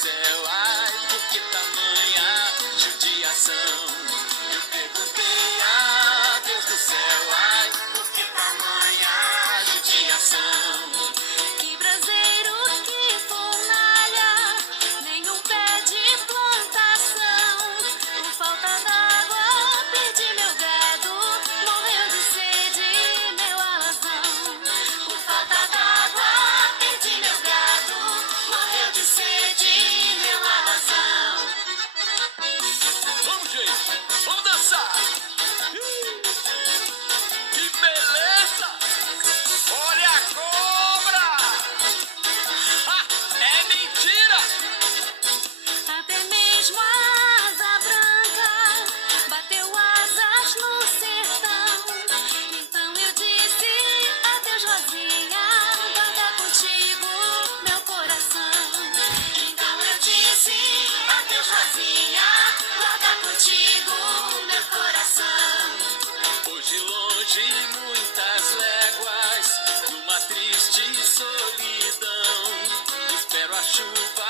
céu, ai, por que tamanha judiação? Eu perguntei a Deus do céu, ai, por que tamanha judiação? Que braseiro, que fornalha, nenhum pé de plantação. Por falta d'água, perdi meu gado, morreu de sede meu alazão. Por falta d'água, perdi meu gado, morreu de sede meu alazão. Vamos, gente, vamos dançar! Que beleza! Olha a cobra! Ah, é mentira! Até mesmo a asa branca bateu asas no sertão. Então eu disse adeus, rosinha, guarda contigo meu coração. Então eu disse adeus, rosinha, guarda contigo meu coração. Hoje longe, muitas léguas, numa triste solidão, espero a chuva